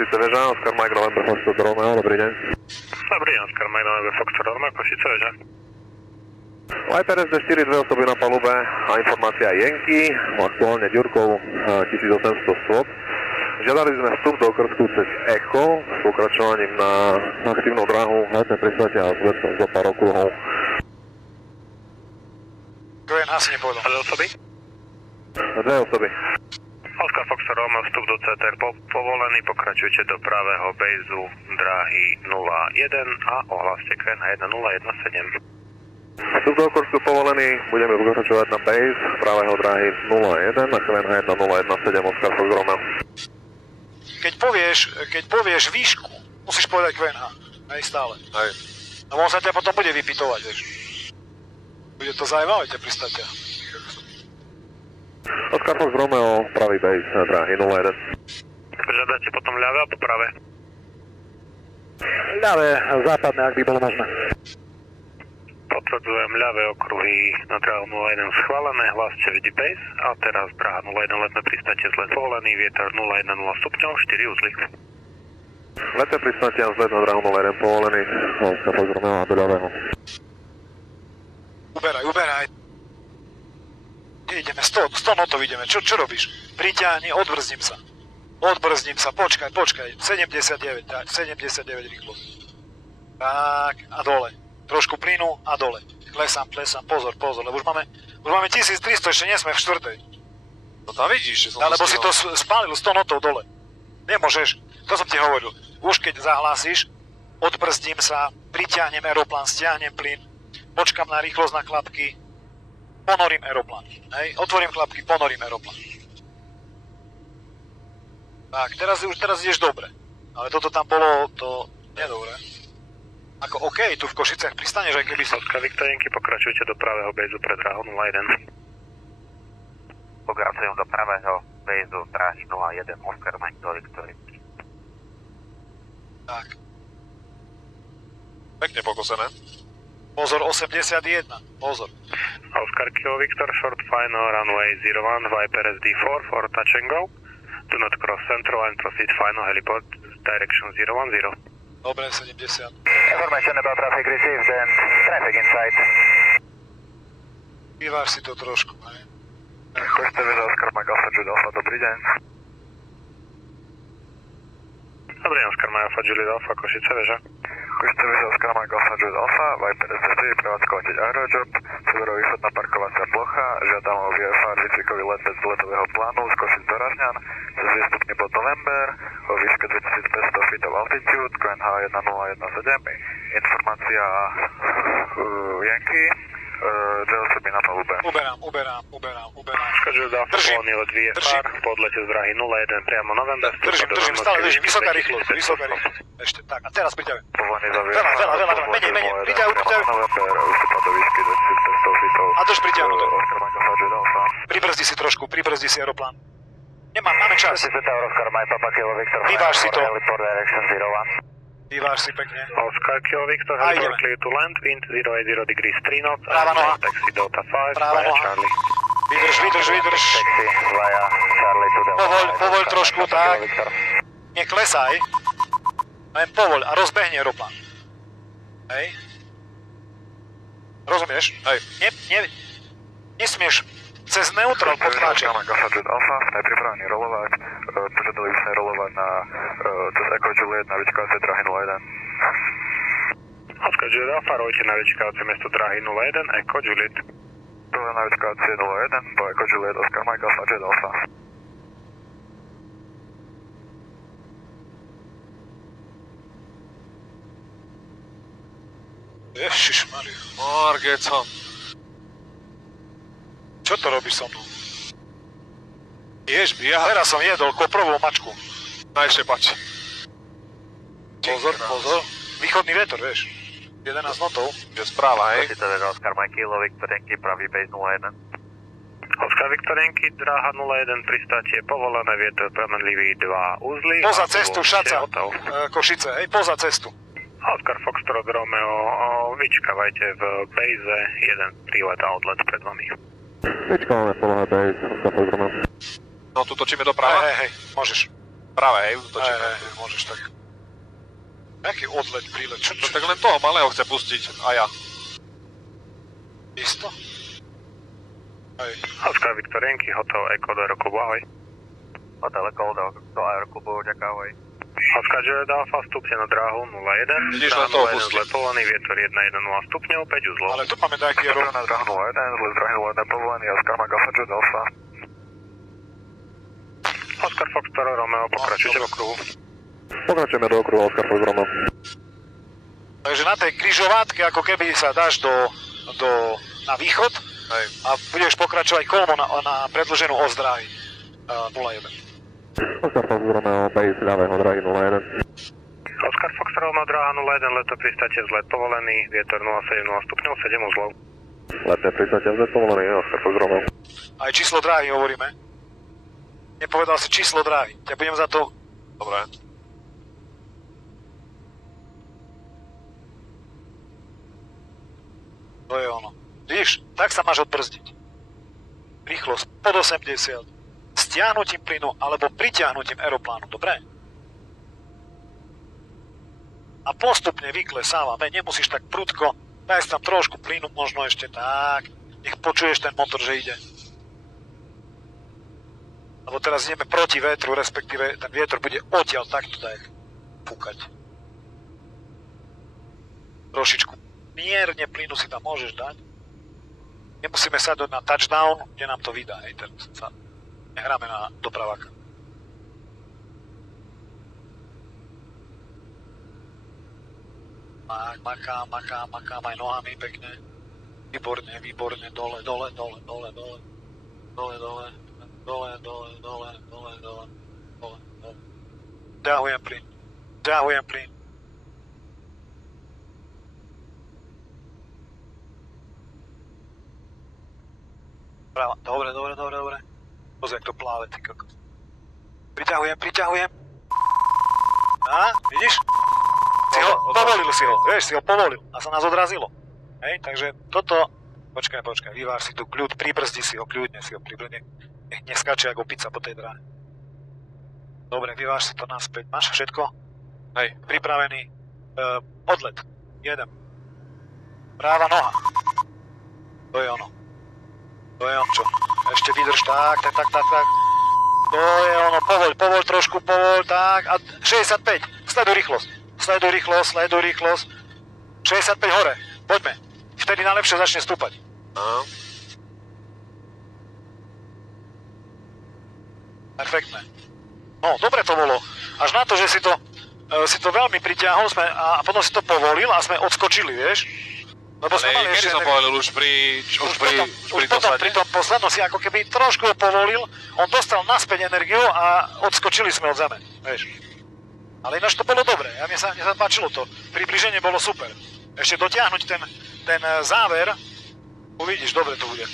Košice Veža, Oscar Mike November Foxtrot Romeo, dobrý deň. Dobrý deň, Oscar Mike November Foxtrot Romeo, Košice Veža. Viper SD4, dve osoby na palube a informácia Jenky, aktuálne Ďurkov 1800 stôp. Žiadali sme vstup do okrsku cez Echo s pokračovaním na aktívnu dráhu, letné pristátia a zvedkom za pár okruhov. Grand asi nepovedal. Dve osoby? Dve osoby. Oscar Foxtrot Romeo, vstup do CTR povolený, pokračujte do pravého bejzu dráhy 01 a ohláste QNH 1017. Vstup do okrsku povolený, budeme pokračovať na base pravého dráhy 01 na QNH 1017 Oscar Fox Romeo. Keď povieš výšku, musíš povedať QNH, hej, stále. Hej. No on sa ťa potom bude vypitovať, vieš. Bude to zaujímavé, ťa pristáťa. Oscar Fox Romeo, pravý base dráhy 01. Žiadate potom ľavé alebo pravé? Ľavé, západné, ak by bolo možné. Potvrdzujem ľavé okruhy na dráhu 01 schválené, hláste vždy base a teraz dráha 01 letné pristátie zlet povolený, vietor 010 stupňov, 4 uzly. Letné pristátie a zlet na dráhu 01 povolený, Oscar Fox Romeo a do ľavého. Uberaj. Ideme, 100 notov ideme, čo robíš? Priťahni, odbrzdím sa, počkaj, 79 rýchlosť. Tak, a dole. Trošku plynu a dole. Klesám, pozor, lebo už máme 1300, ešte nie sme v štvrtej. No tam vidíš, že som Lebo si to spálil 100 notov dole. Nemôžeš, to som ti hovoril. Už keď zahlásiš, odbrzdím sa, priťahnem aeroplán, stiahnem plyn, počkam na rýchlosť na klapky, ponorím aeroplán. Hej, otvorím klapky, ponorím aeroplán. Tak, teraz ideš dobre. Ale toto tam bolo, to nedobre. Ako OK, tu v Košiciach pristaneš, aj keby sa... Oscar Viktorienky, pokračujte do pravého bejzu pre dráhu 01. Pokračujem do pravého bejzu dráhy 01, Oscar Mike Viktorienky. Tak. pekne pokosené. Pozor, 81, pozor. Oscar Kilo Victor, short final, runway 01, Viper SD4 for touch and go. Do not cross central and proceed final heliport, direction 010. Dobre, 70. Information about traffic received and traffic inside. Vyváž si to trošku, hej. Košte Veža, Oscar Mike Alpha Juliet Alpha, dobrý deň. Dobrý deň, Oscar Mike Alpha Juliet Alpha, Košice Veža. Košte Veža, Oscar Mike Alpha Juliet Alpha, Viper SD4, prevádzkovateľ Aerojob, severovýchodná parkovacia plocha, žiadam o VFR výcvikový let bez letového plánu z Košic do Ražňan, cez 2 stupne pod November, o výške 2500 feet of altitude, QNH 1017, informácia Yankee, dve osoby na palube. Uberám. Oscar Juliet Alpha, voľný let VFR, podlete z dráhy 01, priamo November. Držím, stále držím, vysoká rýchlosť. Ešte, tak, a teraz priťahujem. Povolený za VFR. Veľa, menej, priťahuj. November, ústupa do výšky 2500 feet of... A drž priťahnuté. Oscar Mike Alpha Juliet Alpha. Pribrzdi si aeroplán. Máme čas. Oscar Mike Papa Kilo Victor. Vyváž si to. Heliport direction 01. Vyváž si pekne. Oscar Kilo Victor, A heliport ideme. clear to land, wind 080 degrees 3 knots. Práva noha. Taxi Delta 5, Práva via noha. Charlie. Vydrž. Taxi via Charlie to Delta. Povoľ trošku, tak. Neklesaj. Len povoľ a rozbehni aeroplán. Hej. Rozumieš? Hej. Nesmieš cez neutral potláčať. Oscar Mike Alpha Juliet Alpha, sme pripravení rolovať. Požiadali by sme rolovať na cez Echo Juliet na vyčkávacie dráhy 01. Oscar Juliet Alpha, rojte na vyčkávacie miesto dráhy 01, Echo Juliet. Prvé na vyčkávacie 01, po Echo Juliet, Oscar Mike Alpha Juliet Alpha. Ježišmaria. Margeco. Čo to robíš so mnou? Teraz som jedol koprovú mačku. Najšepač. Pozor. Východný vietor, vieš. 11 notov. Je správa, hej? Košice Veža, Oscar Mike Kilo Viktorienky, pravý base 01. Oscar Viktorienky, dráha 01, pristátie povolené, vietor premenlivý 2 uzly. Poza a cestu, uvoľnite Šaca. hotel. Košice, hej, poza cestu. Oscar Foxtrot Romeo, vyčkávajte v base 1 prílet a odlet pred vami. Vyčkávame poloha base, Oscar Fox Romeo. No tu točíme doprava. Hej, môžeš. práve, hej, točíme. Hej, môžeš tak. Jaký odlet, prílet, čo? No tak len toho malého chce pustiť, a ja. Isto? Hej. Oscar Viktorienky, hotel Echo do Aerokubu, ahoj. Hotel Echo do Aerokubu, ahoj. Oscar Juliet Alpha, vstupte na dráhu 01. Vidíš, len toho 01 pustí. zle povolený, vietor 110 stupňov, 5 uzlov. Ale tu máme nejaký Dobre, na dráhu 01, zle z dráhy 01 povolený, Oscar Mike Alpha Juliet Alpha. Oscar Fox Toro Romeo, pokračujte v okruhu. Pokračujeme do okruhu Oscar Fox Romeo. Takže na tej križovatke, ako keby sa dáš na východ, Hej. a budeš pokračovať kolmo na predĺženú ozdráhy 01. Oscar Fox Romeo, base ľavého dráhy 01. Oscar Fox Romeo, dráha 01, leto pristáte vzlet povolený, vietor 070 stupňov, 7 uzlov. Letné pristáte vzlet povolený, Oscar Fox Romeo. Aj číslo dráhy hovoríme. Nepovedal si číslo dráhy. Ja budem za to... Dobre. To je ono. Vidíš, tak sa máš odbrzdiť. Rýchlosť pod 80. Stiahnutím plynu alebo pritiahnutím aeroplánu, dobre? A postupne vyklesávame, nemusíš tak prudko, daj tam trošku plynu, možno ešte tak. Nech počuješ ten motor, že ide. Lebo teraz ideme proti vetru, respektíve ten vietor bude odtiaľ takto daj fúkať. Trošičku mierne plynu si tam môžeš dať. Nemusíme sadnúť na touchdown, kde nám to vydá, hej, teraz sa nehráme na dopraváka. Makám aj nohami pekne. Výborne, dole. Ťahujem plyn. Dobre. Pozri, jak to pláve, ty kokos. Priťahujem. Á, vidíš? Si ho povolil a sa nás odrazilo. Hej, takže toto... Počkaj, vyváž si tu kľud, pribrzdi si ho, kľudne si ho pribrzdi. Nech neskáče ako pizza po tej dráhe. Dobre, vyváž si to naspäť. Máš všetko? Hej. Pripravený. Odlet. Jedem. Práva noha. To je ono, čo. Ešte vydrž, tak. To je ono, povoľ trošku, tak. A 65, sleduj rýchlosť. 65 hore, poďme. Vtedy najlepšie začne stúpať. Aha. Perfektné. No, dobre to bolo. Až na to, že si to veľmi pritiahol a potom si to povolil a sme odskočili, vieš? Lebo sme mali kedy som povolil už pri potom pri tom poslednom si ako keby trošku ho povolil, on dostal naspäť energiu a odskočili sme od zeme, vieš. Ale ináč to bolo dobré, mne sa páčilo to, približenie bolo super. Ešte dotiahnuť ten záver, uvidíš, dobre to bude.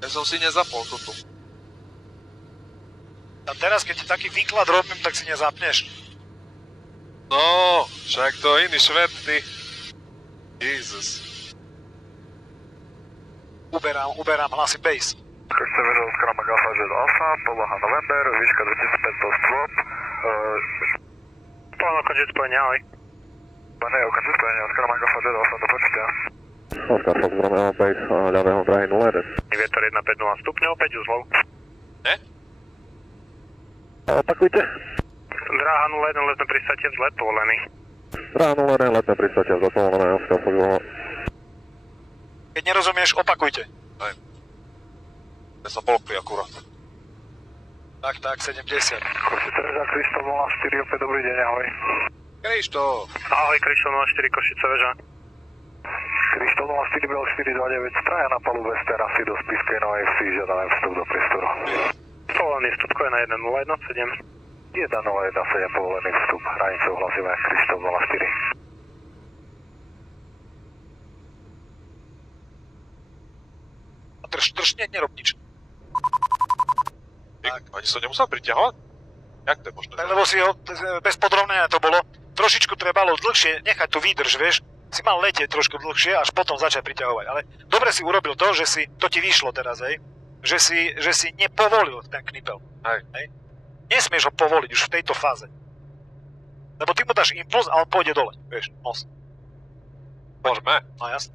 Ja som si nezapol toto. A teraz, keď ti taký výklad robím, tak si nezapneš. No, však to iný šved, ty. Jesus. Uberám hlasy base. Chcete vedieť Oscar Mike Alpha Juliet Alpha, podloha November, výška 2500 stôp. Plán ukončiť spojenie, ahoj. Pane, ukončiť spojenie, Oscar Mike Alpha Juliet Alpha, do počutia. Oscar Fox Romeo, base ľavého dráhy 01. Vietor 150 stupňov, 5 uzlov. Ne? Opakujte. Dráha 01, letné pristátie vzlet povolený. Dráha 01, letné pristátie vzlet povolené, Oscar Fox Romeo. Keď nerozumieš, opakujte. Hej. Ja sa polkli akurát. Tak, 70. Košice Veža, Krištof 04, opäť dobrý deň, ahoj. Krištof. Ahoj, Krištof 04, Košice Veža. Krištof 04, Bel 429, straja na palube z terasy do Spišskej Novej Vsi, žiadame vstup do priestoru. Povolený vstupko je na 1017. 1017 povolený vstup, hranice ohlasíme, Krištof 04. Drž, nerob nič. Tak. Ani som nemusel priťahovať? Jak to je možné? Tak lebo si ho, bez podrobnenia to bolo, trošičku trebalo dlhšie nechať tu výdrž, vieš, si mal letieť trošku dlhšie, až potom začať priťahovať, ale dobre si urobil to, že si, to ti vyšlo teraz, hej, že si nepovolil ten knipel. Hej. Nesmieš ho povoliť už v tejto fáze. Lebo ty mu dáš impuls a on pôjde dole, vieš, most. Môžeme. No jasne.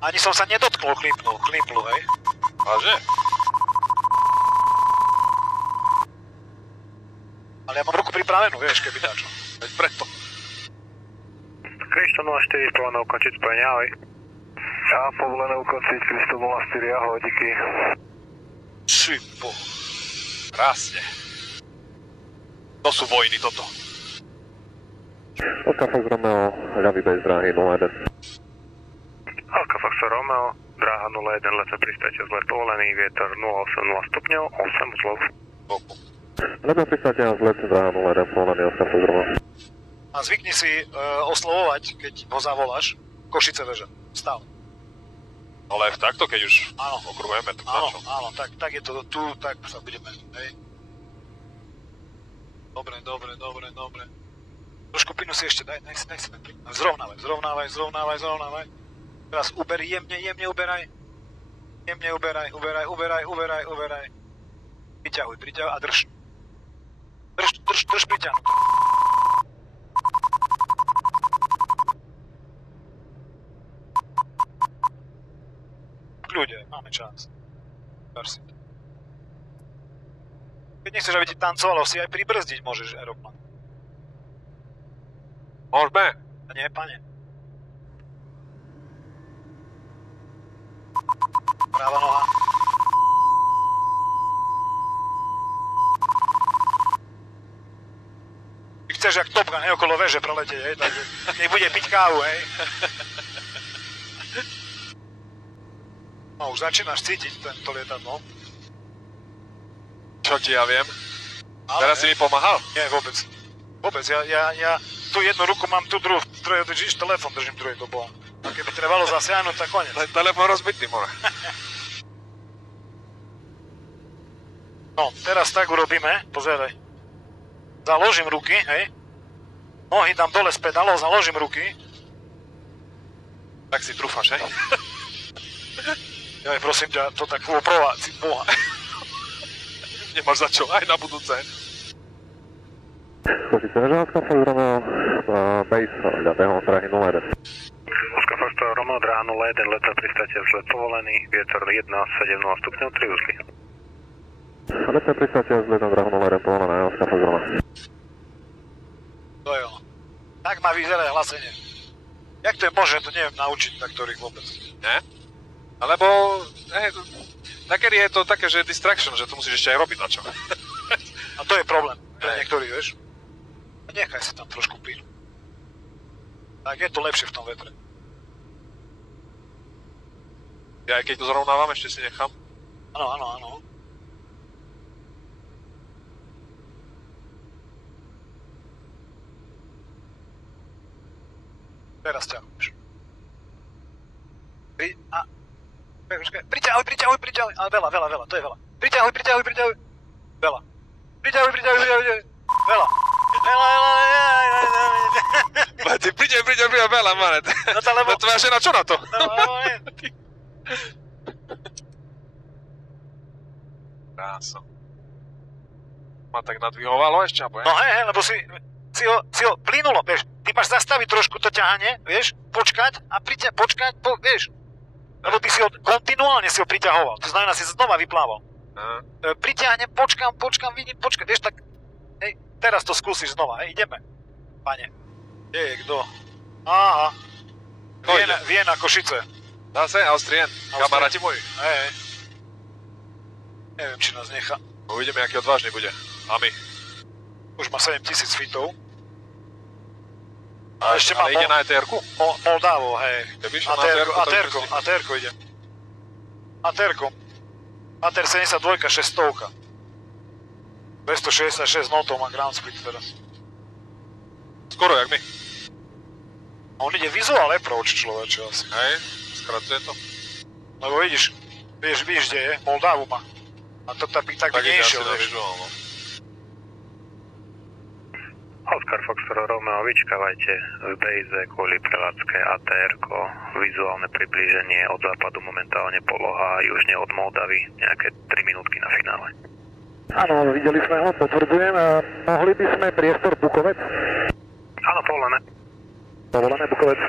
Ani som sa nedotknul klimplu, hej. Vážne? Ale ja mám ruku pripravenú, vieš, keby dáčo. Veď preto. Kristo 04, povolené ukončiť spojenie, ahoj. A povolené ukončiť Kristo 04, ahoj, díky. Šipo. Krásne. To sú vojny toto. Oscar Fox Romeo, ľavý base dráhy 01. Alka Foxtrot Romeo, dráha 01, lece pristáte vzlet povolený, vietor 080 stupňov, 8 uzlov. Ľavého pristátia vzlet dráha 01, povolený Oscar Fox Romeo. A zvykni si oslovovať, keď ho zavoláš, Košice veža. Stále. Ale takto, keď už Áno. okrúhujeme, tak na Áno, čo? áno, tak je to tu, tak sa budeme, hej. Dobre. Trošku plynu si ešte, daj si. Zrovnávaj. Teraz uberi, jemne uberaj. Uberaj. Priťahuj a drž. Drž priťahnuť. Kľude, máme čas. Versi. Keď nechceš, aby ti tancovalo, si aj pribrzdiť môžeš aeroplan. Môžeme. A nie, pane. Práva noha. Ty chceš jak Top Gun, hej, okolo veže preletieť, hej, takže nech bude piť kávu, hej. No, už začínaš cítiť tento lietadlo. Čo ti ja viem? Ale Teraz si mi pomáhal? Nie, vôbec. Ja tu jednu ruku mám, tu druhú, držíš telefon, držím druhý do boha. A keby trebalo zasiahnuť, tak konec. Len telefon rozbitý, more. No, teraz tak urobíme, pozeraj. Založím ruky, hej. Nohy dám dole z pedálov, založím ruky. Tak si trúfaš, hej? Ja prosím ťa, to tak prováci, boha. Nemáš za čo, aj na budúce. Košice veža, Oscar Fox Romeo, base ľavého dráhy 01. Oscar Foxtrot Romeo, dráha 01, lece pristáte vzlet povolený, vietor 1,70 stupňov, 3 uzly. Lece pristátia vzlet na dráhu 01, povolené Oscar Fox Romeo. To je ono. Tak má vyzerať hlasenie. Jak to je možné, to neviem naučiť taktorých vôbec. Ne? Alebo, takedy je to také, že je distraction, že to musíš ešte aj robiť na čo. A to je problém pre niektorých, vieš. A nechaj sa tam trošku plynu. Tak je to lepšie v tom vetre. Ja aj keď to zrovnávam, ešte si nechám. Áno. Teraz ťahuješ. Priťahuj, ale veľa, to je veľa. Priťahuj. Veľa. Priťahuj. Veľa. Ty príďaj, veľa, manet. No to lebo... Tvoja žena, čo na to? Krása. Ma tak nadvihovalo ešte, alebo No hej, lebo si ho plynulo, vieš. Ty máš zastaviť trošku to ťahanie, vieš, počkať, vieš. Lebo ty si ho kontinuálne priťahoval, to znamená, si znova vyplával. Priťahnem, počkám, vidím, vieš, tak, hej, teraz to skúsiš znova, hej, ideme. Pane, je kto? Aha. Viena, Košice. Zase, Austrian, kamaráti moji. Hej. Neviem, či nás nechá. Uvidíme, aký odvážny bude. A my. Už má 7000 feetov. A ešte má... Ale ide na ETR-ku? Moldavo, hej. Keby išiel na ETR-ku, tak už si... ATR-ko ide. ATR 72, 600. 266 notov má ground speed teraz. Skoro, jak my. On ide vizuál approach, človeče, asi. Hej, skracuje to. Lebo vidíš, kde je, Moldavu má. A to tak by nešiel, vieš. Visuál, no. Alfa Oscar Foxtrot Romeo, vyčkávajte v base kvôli prevádzke ATR-ko, vizuálne priblíženie od západu momentálne poloha južne od Moldavy, nejaké 3 minútky na finále. Áno, videli sme ho, potvrdzujem. Mohli by sme priestor Bukovec? Áno, povolené. Povolené Bukovec.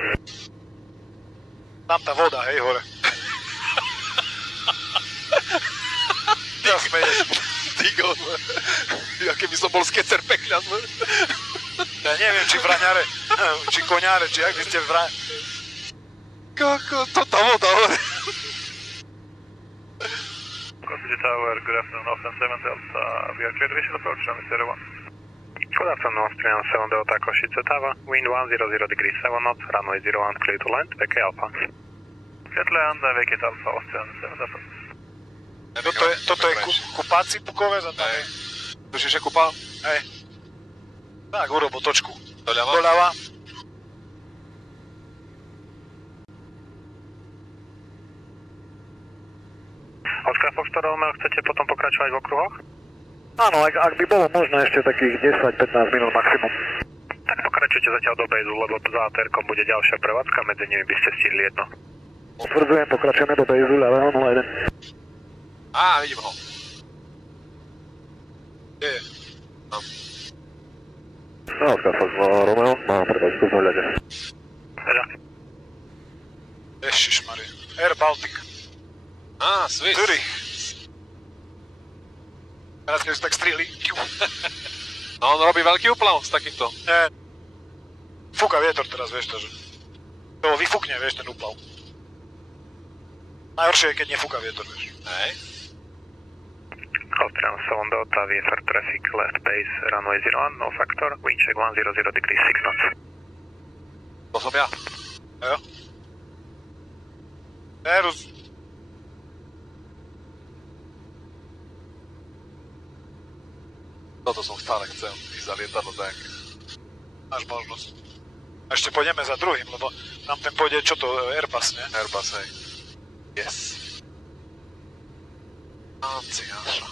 Tam tá voda, hej, hore. Ja smeješ. Digo, ja keby som bol skecer pekľa. Ja neviem, či vraňare, či koňare, či ak by ste Kako, to tá voda hore. Copy Tower, good afternoon, Austin 7 Delta, we are clear to visual approach, runway 01. Good afternoon, Austrian 7 Delta Košice Tower, wind 100 degrees 7 knots, runway 01, clear to land, VK Alpha. Clear to land, VK Alpha, Austrian 7 Delta. Toto je kupáci Bukovec a tam je... Tušíš, že kúpal? Hej. Tak, urob otočku. Doľava? Doľava. Oscar Foxtrot Romeo, chcete potom pokračovať v okruhoch? Áno, ak by bolo možno ešte takých 10-15 minút maximum. Tak pokračujte zatiaľ do bejzu, lebo za ATR-kom bude ďalšia prevádzka, medzi nimi by ste stihli jedno. Potvrdzujem, pokračujeme do bejzu, ľavého 01. Á, vidím ho. Kde je? No, Oscar Foxtrot Romeo, má prevádzku v hľade. Teda. Ježišmarie. Air Baltic. Á, Swiss. Zürich. Teraz keď tak strihli. No on robí veľký úplav s takýmto. Nie. Fúka vietor teraz, vieš to, že... To vyfúkne, vieš, ten úplav. Najhoršie je, keď nefúka vietor, vieš. Hej. Austrian 7 Delta, VFR traffic, left base, runway 01, no factor, wind check 100 degrees 6 knots. To som ja. Jo. Erus. Toto som stále chcel, ísť za lietadlo tak. Máš možnosť. A ešte pôjdeme za druhým, lebo nám ten pôjde, čo to, Airbus, ne? Airbus, hej. Yes. Anciáša.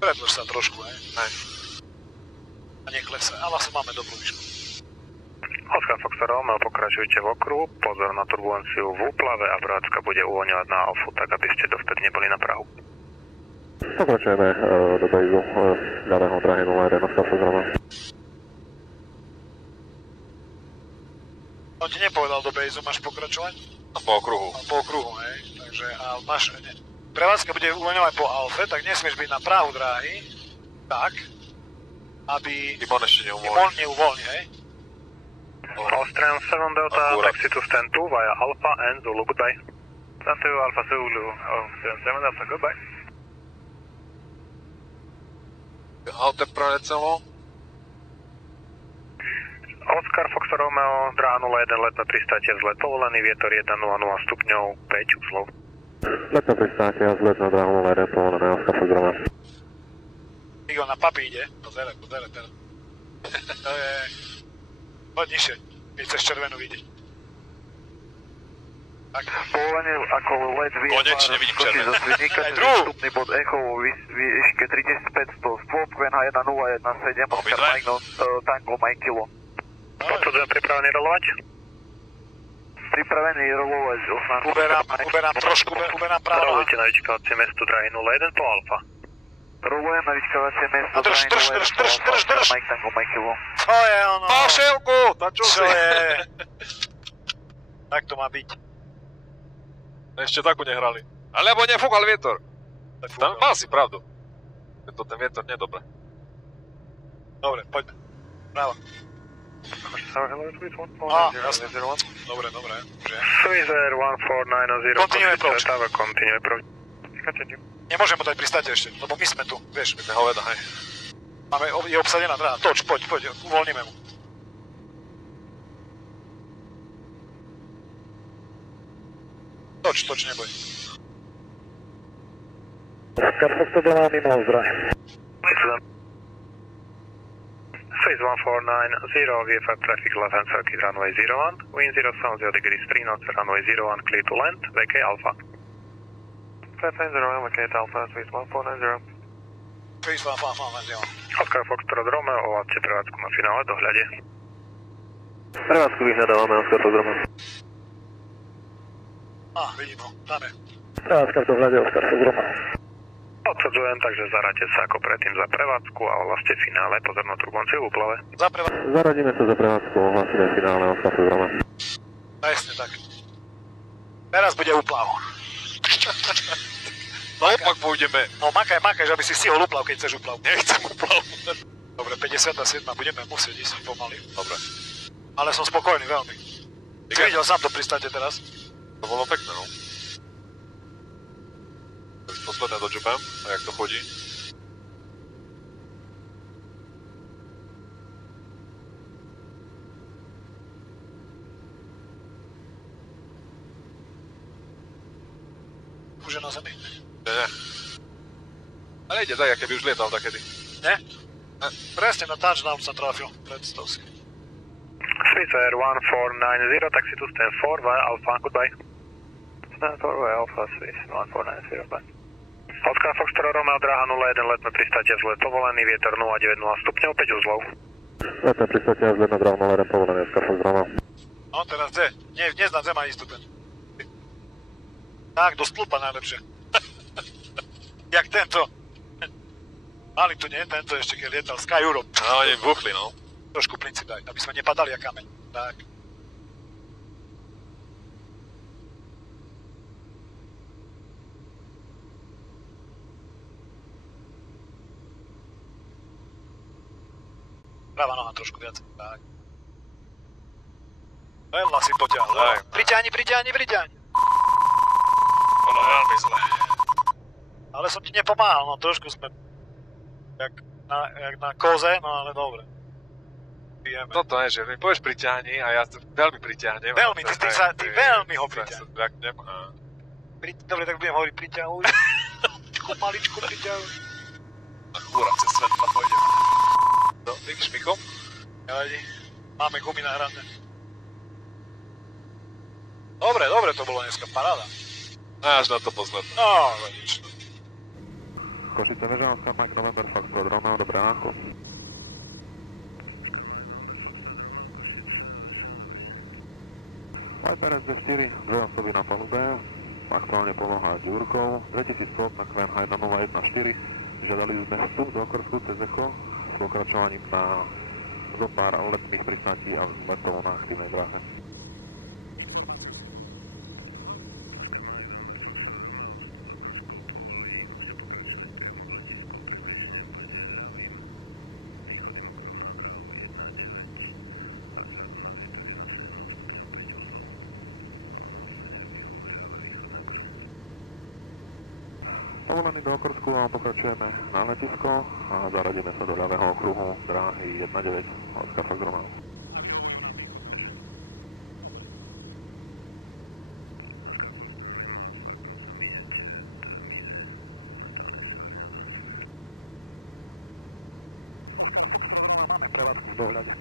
Predlož sa trošku, hej? Hej. A neklesa, ale asi máme dobrú výšku. Oscar Foxtrot Romeo, pokračujte v okruhu, pozor na turbulenciu v úplave a prevádzka bude uvoľňovať na Alfu, tak aby ste dovtedy neboli na prahu. Pokračujeme do bejzu, ľavého drahy 01, Oscar Foxtrot Romeo. On ti nepovedal do bejzu, máš pokračovať? Po okruhu. Po okruhu, hej. Takže, a máš... Prevádzka bude uvoľňovať po Alfe, tak nesmieš byť na prahu dráhy, tak, aby... Kým on ešte neuvoľní. Neuvoľní, hej. Austrian 7 Delta, taxi to stand 2 via Alpha and Zulu, goodbye. Stand 2 Alpha Zulu, Austrian 7 Delta, goodbye. Auto prelecelo. Oscar Foxtrot Romeo, dráha 01, letné pristátie vzlet povolený, vietor 100 stupňov, 5 uzlov. Letné pristátie a vzlet na dráhu 01, povolené, Oscar Foxtrot Romeo. Igo na papi ide. Pozere. To je... Poď nižšie, keď chceš červenú vidieť. Tak. Povolenie ako let Konečne vidím červené. Aj druhú. Vstupný bod Echo vo výške 3500, stôp QNH 1017, Oscar Mike Tango Mike Kilo. Potvrdzujem pripravený rolovať? Pripravený rolovať 18. Uberám trošku, uberám právo. Rolujte na vyčkávacie miesto dráhy 01 po Alfa. Rolujem na vyčkávacie miesto Drž. Mike Tango Mike Kilo. To je ono. Pašelku! Čo je? Tak to má byť. Ešte takú nehrali. Alebo nefúkal vietor. Tam mal si pravdu. To ten vietor nie je dobré. Dobre, poďme. Právo. Jasne. Dobre. Swiss Air 1490. Continue approach. Continue approach. Nemôžem mu dať pristáť ešte, lebo my sme tu, vieš. My sme hoveda, hej. Je obsadená dráha. Toč, poď, uvoľníme mu. Toč, neboj. Oscar Foxtrot Romeo mimo zdroje. Swiss 1490, VFR traffic left hand circuit runway 01, wind 070 degrees 3 knots, runway 01 clear to land, VK Alpha. Flight 90, VK Alpha, Swiss 1490. Oscar Foxtrot Romeo, ovládte prevádzku na finále dohľade. Prevádzku vyhľadávame, Oscar Fox Romeo. Vidím ho, tam je. Prevádzka v dohľade, Oscar Fox Romeo. Odsudzujem, takže zaradte sa ako predtým za prevádzku a ohláste finále, pozornú turbulenciu v úplave. Zaradíme sa za prevádzku, ohlásime finále, Oscar Fox Romeo. Presne tak. Teraz bude úplav. Naopak pôjdeme. No makaj, že aby si stihol úplav, keď chceš úplav. Nechcem úplav. Dobre, 57, budeme musieť ísť pomaly. Dobre. Ale som spokojný veľmi. Si videl sám to pristáte teraz? To bolo pekné, no. Posledné dodžebem, a jak to chodí. Už je na zemi. Nie. Ale ide tak, keby už lietal takedy. Ne? Presne na touchdown sa trafil, predstav si. Swiss Air 1490, taxi to stand 4 via Alpha, goodbye. Stand 4 via Alpha, Swiss 1490, bye. Oscar Foxtrot Romeo, dráha 01, letné pristátie vzlet povolený, vietor 090 stupňov, 5 uzlov. Letné pristátie vzlet na dráhu 01 povolený, Oscar Fox Romeo. No teraz kde? Dnes na zem ani stupen. Tak, do stĺpa najlepšie. Jak tento. Mali tu nie, tento ešte keď lietal Sky Europe. No, oni buchli, no. Trošku princíp daj, aby sme nepadali jak kameň. Tak. Práva noha trošku viac. Tak. Veľa si poťahol. Priťahni. Bolo veľmi zle. Ale som ti nepomáhal, no trošku sme jak na koze, no ale dobre. Pijeme. Toto je, že mi povieš priťahni a ja veľmi priťahnem. Veľmi, ty veľmi ho priťahni. Dobre, tak budem hovoriť priťahuj. Maličku priťahuj. A chúra cez svetla pôjde. No, vidíš, Micho? Nevadí, máme gumy nahrané. Dobre, to bolo dneska paráda. Až na to posledné. No, nič. Košice Vežanská, Mike November, Foxtrot Romeo, dobré ránko. Viper SD4, dve osoby na palube, aktuálne poloha s Jurkou, 2000 kód na Kvernheim na 014, žiadali sme vstup do Okorsku cez Eko s pokračovaním na zo pár letných pristátí a letov na aktívnej dráhe. Povolený do Okorsku a pokračujeme na letisko a zaradíme sa do ľavého okruhu dráhy 19 Oscar Fox Romeo. Máme prevádzku v dohľade.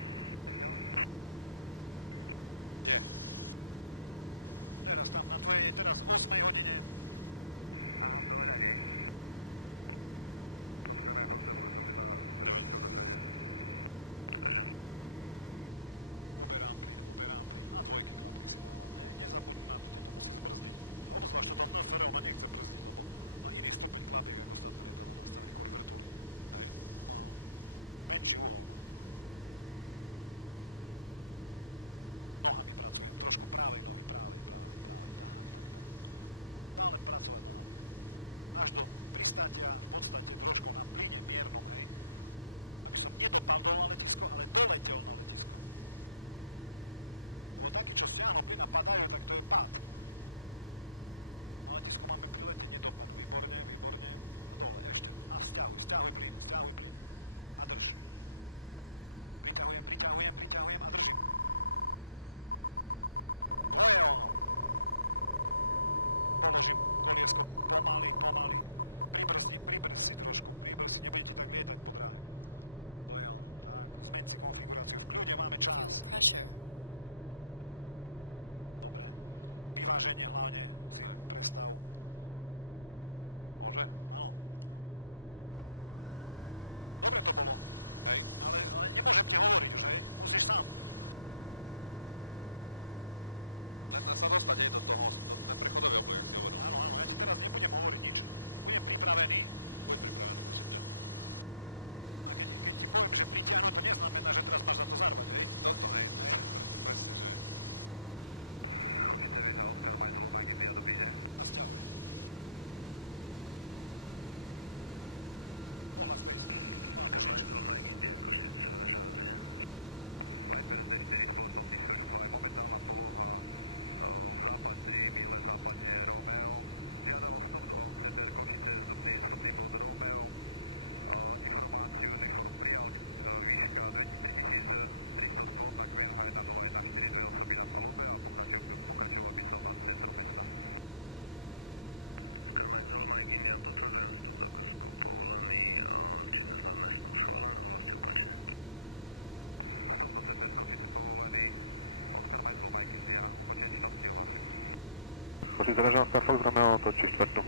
Kosí zrežal Oscar Fox Romeo, otočí štvrtú.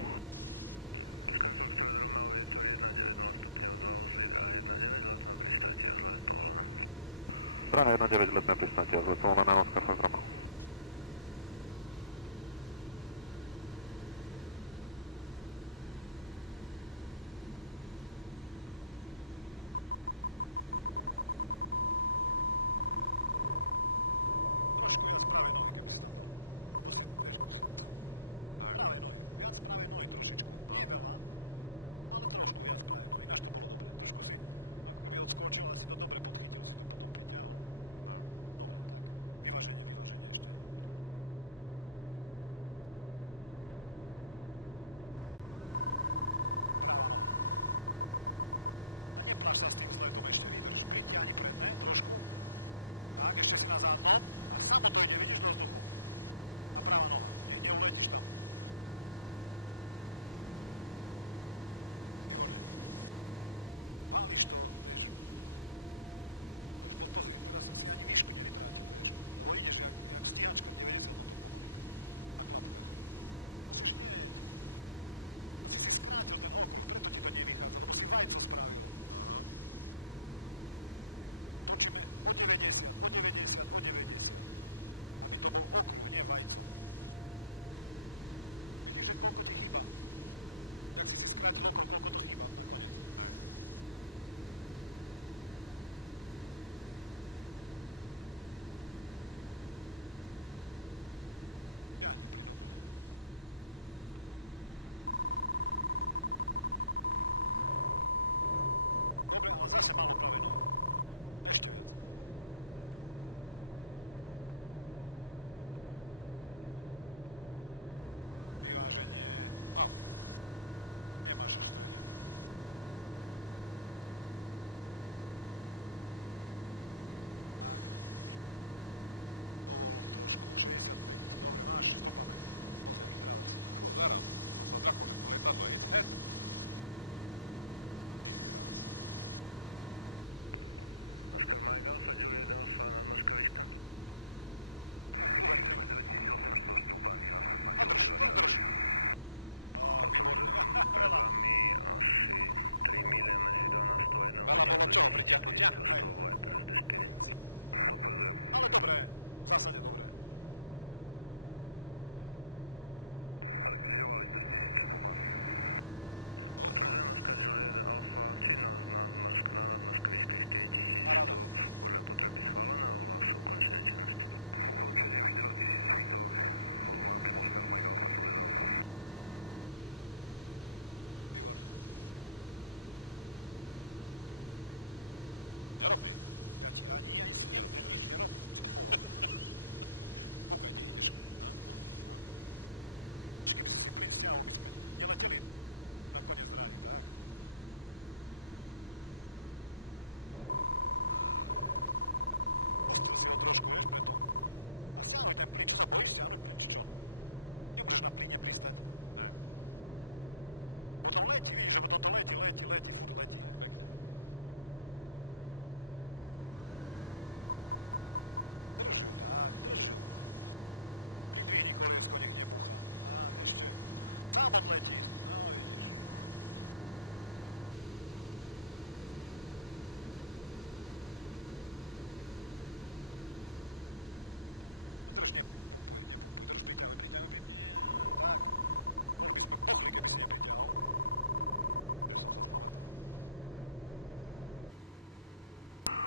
Praha 1-9, letné pristátie, zletované na Oscar Fox Romeo.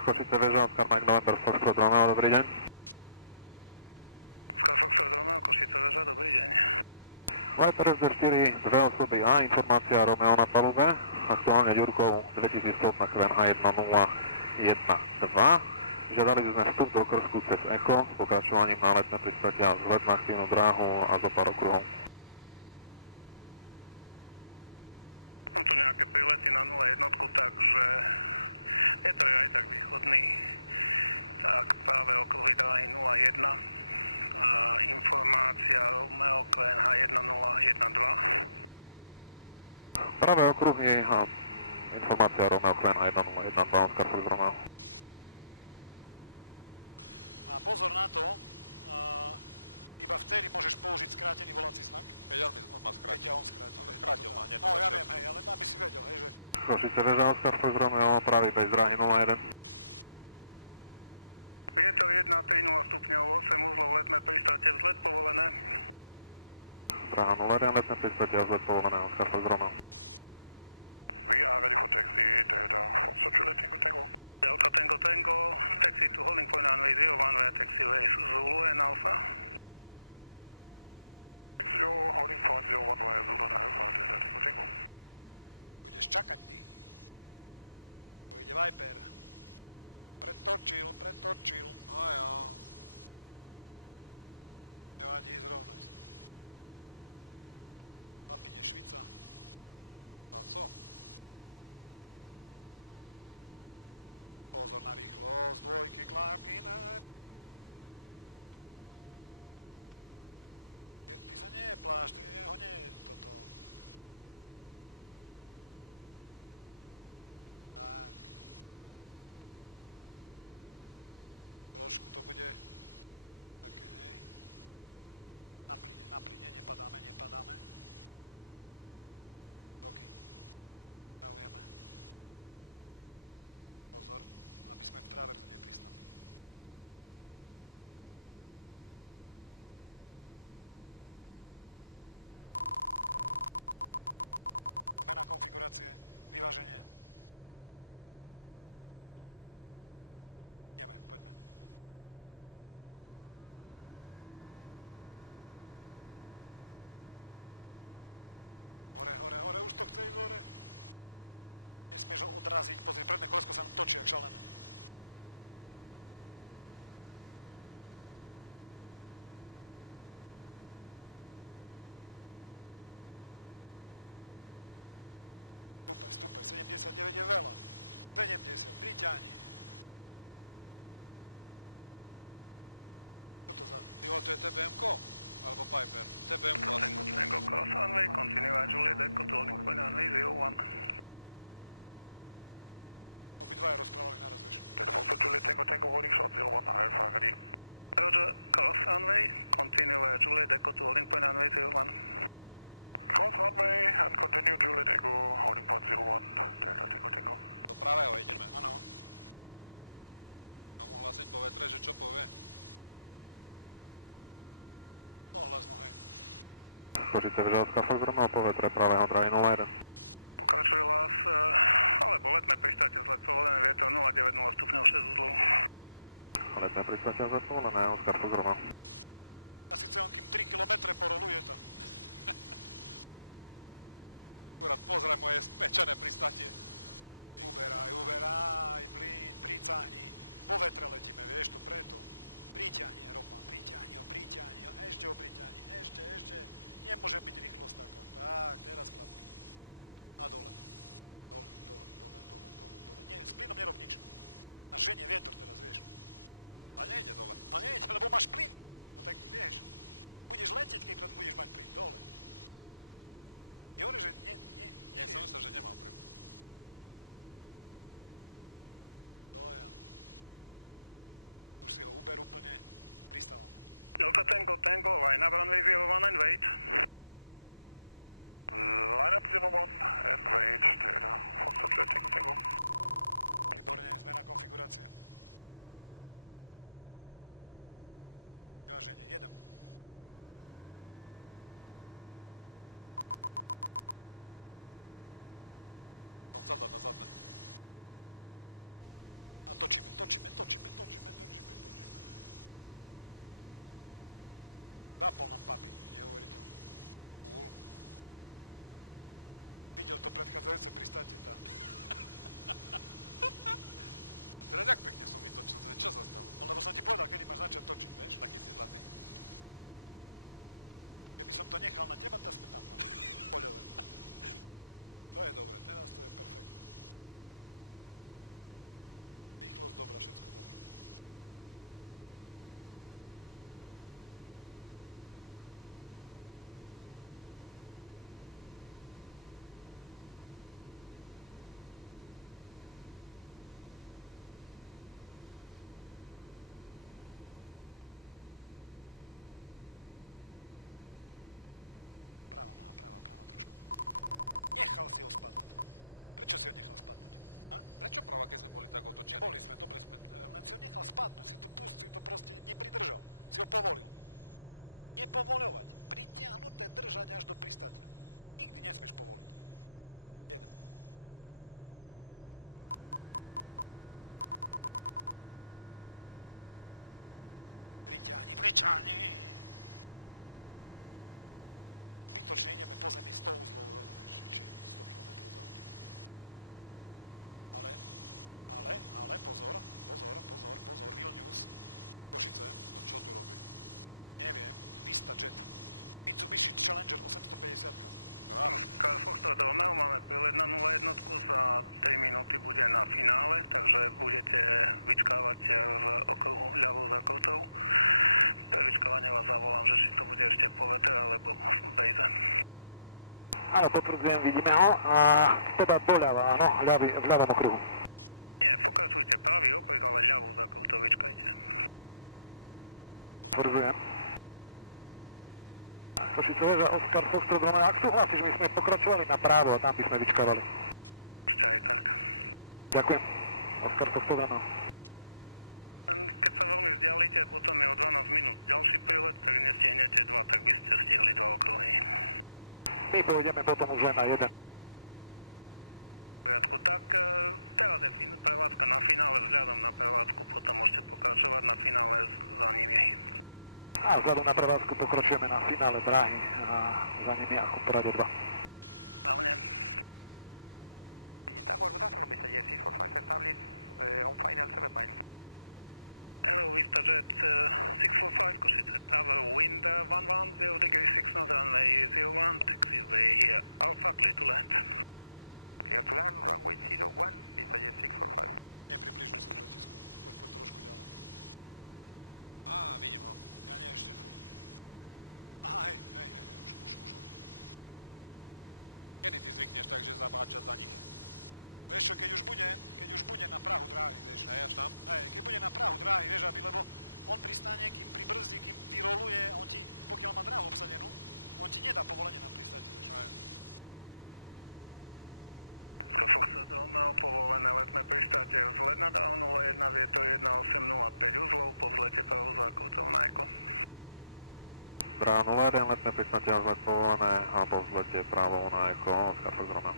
Košice väža, Oscar Mike November Foxtrot Romeo, dobrý deň. Viper FD4, dve osoby a informácia Romeo na palube, aktuálne Ďurkov 2000 na QNH 1012. Žiadali by sme vstup do okrsku cez Echo s pokračovaním na letné pristátia, vzlet na aktívnu dráhu a zo pár okruhov. Pravé okruhy a informácia Romeo QNH 1012 Oscar Fox Romeo. A pozor na to, iba vtedy môžeš použiť skrátený volací znak. Košice väža Oskar Fox Romeo, pravý bez dráhy 01. Vietor 1, 3,0 stupňov, 8 uzlov, letné pristátie, vzlet povolené. Dráha 01, letné pristátie a vzlet povolené, Oskar Fox Romeo. Delta Tango Tango, taxi to holding point runway 01, taxi lane, Zulu and Alpha. Holding point 01, Zulu and Alpha. Čakaj. Ide Viper. Predtočil. No jo. Nevadí zrobiť. Tam ide Švica. No co? Pozor na rýchlosť, dvojky, kláky, ty sa nie je plášť, ty ho nie je. Košice väža Oskar Fox Romeo, po vetre pravého dráhy 01. Pokračuje vás, alebo letné pristátie zapovolené, vietor 0,90 stupňov 6 uzlov. Letné pristátie vzlet povolené, Oskar Fox Romeo. Asi chce on tým 3 km povoluje to. Akurát pozor, ako je spečené pristátie. Uberaj, pri cáni. Po vetre letíme, vieš, tu preto. Priťahni ho, ešte ho priťahni, ešte. Nemôže byť rýchlosť. Teraz to. Na dole. S plynom nerob nič. A ženie vietor, vieš. A nejde dole. A nejde, lebo máš plyn. Tak vieš. Budeš letieť, keď budeš mať plyn dole. Ja hovorím, že nie, som sa, že Áno, potvrdzujem, vidíme ho a teda doľava, áno, v ľavom okruhu. Potvrdzujem. Košice Veža, Oskar Foxtrot, Romeo, ak súhlasíš, my sme pokračovali na právo a tam by sme vyčkávali. Ďakujem. Oskar Foxtrot, Romeo. My pôjdeme potom už len na jeden. A vzhľadom na prevádzku pokračujeme na finále dráhy a za nimi ako porade 2. Brá 01, letné pristátie a vzlet povolené a po vzlete právo na Echo, Oskar Fox Romeo.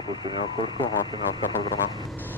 Opustenie okolku, hlásenie Oskar Fox Romeo.